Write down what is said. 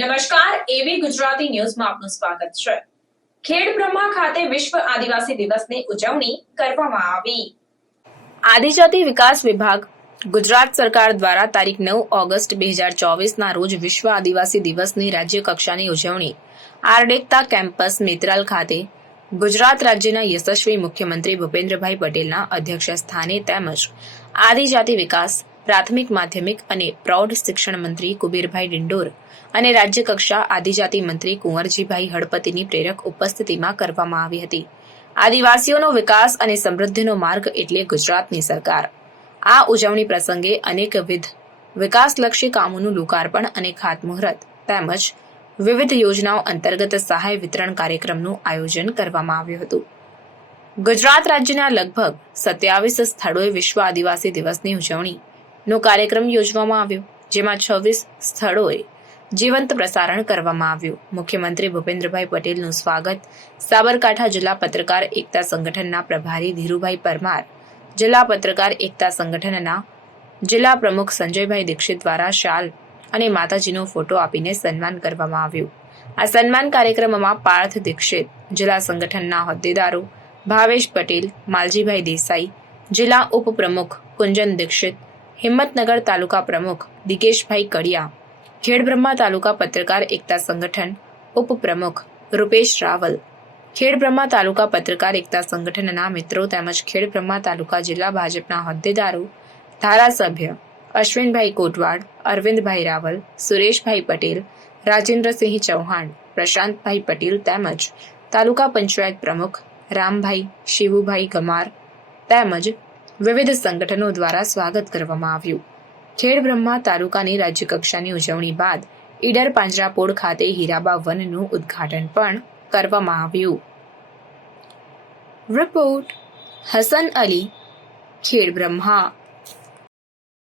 નમસ્કાર એવી ગુજરાતી ન્યૂઝમાં આપનું સ્વાગત છે. ખેડ બ્રહ્મા ખાતે વિશ્વ આદિવાસી દિવસની ઉજવણી કરવામાં આવી. આદિજાતિ વિકાસ વિભાગ, ગુજરાત સરકાર દ્વારા તારીખ નવ ઓગસ્ટ બે હજાર ચોવીસના રોજ વિશ્વ આદિવાસી દિવસની રાજ્ય ઉજવણી. આરડેકતા કેમ્પસ, મિત્રાલ ખાતે ગુજરાત રાજ્યના યશસ્વી મુખ્યમંત્રી ભૂપેન્દ્રભાઈ પટેલના અધ્યક્ષ સ્થાને તેમજ આદિજાતિ વિકાસ પ્રાથમિક માધ્યમિક અને પ્રૌઢ શિક્ષણ મંત્રી કુબીરભાઈ ડિંડોર અને રાજ્યકક્ષા આદિજાતિ મંત્રી કુંવરજીભાઈ હળપતિની પ્રેરક ઉપસ્થિતિમાં કરવામાં આવી હતી. આદિવાસીઓનો વિકાસ અને સમૃદ્ધિનો માર્ગ એટલે ગુજરાતની સરકાર. આ ઉજવણી પ્રસંગે અનેકવિધ વિકાસલક્ષી કામોનું લોકાર્પણ અને ખાતમુહૂર્ત તેમજ વિવિધ યોજનાઓ અંતર્ગત સહાય વિતરણ કાર્યક્રમનું આયોજન કરવામાં આવ્યું હતું. ગુજરાત રાજ્યના લગભગ સત્યાવીસ સ્થળોએ વિશ્વ આદિવાસી દિવસની ઉજવણી નો કાર્યક્રમ યોજવામાં આવ્યો, જેમાં છવ્વીસ સ્થળોએ જીવંત પ્રસારણ કરવામાં આવ્યું. મુખ્યમંત્રી ભૂપેન્દ્રભાઈ પટેલનું સ્વાગત સાબરકાંઠા જિલ્લા પત્રકાર એકતા સંગઠનના પ્રભારી ધીરુભાઈ પરમાર, જિલ્લા પત્રકાર એકતા સંગઠનના જિલ્લા પ્રમુખ સંજયભાઈ દીક્ષિત દ્વારા શાલ અને માતાજીનો ફોટો આપીને સન્માન કરવામાં આવ્યું. આ સન્માન કાર્યક્રમમાં પાર્થ દીક્ષિત, જિલ્લા સંગઠનના હોદ્દેદારો ભાવેશ પટેલ, માલજીભાઈ દેસાઈ, જિલ્લા ઉપપ્રમુખ કુંજન દીક્ષિત હિંમતનગર તાલુકા પ્રમુખ દિગેશભાઈ કડિયા ખેડબ્રહ્મા તાલુકા પત્રકાર એકતા સંગઠન ઉપપ્રમુખ રૂપેશ રાવલ ખેડબ્રહ્મા તાલુકા પત્રકાર એકતા સંગઠનના મિત્રો તેમજ ખેડબ્રહ્મા તાલુકા જિલ્લા ભાજપના હોદ્દેદારો ધારાસભ્ય અશ્વિનભાઈ કોટવાડ અરવિંદભાઈ રાવલ સુરેશભાઈ પટેલ રાજેન્દ્રસિંહ ચૌહાણ પ્રશાંતભાઈ પટેલ તેમજ તાલુકા પંચાયત પ્રમુખ રામભાઈ શિવુભાઈ ગમાર તેમજ વિવિધ સંગઠનો દ્વારા સ્વાગત કરવામાં આવ્યું. ખેડબ્રહ્મા તાલુકાની રાજ્યકક્ષાની ઉજવણી બાદ ઈડર પાંજરાપોળ ખાતે હીરાબા વનનું ઉદ્ઘાટન પણ કરવામાં આવ્યું. રિપોર્ટ હસન અલી ખેડબ્રહ્મા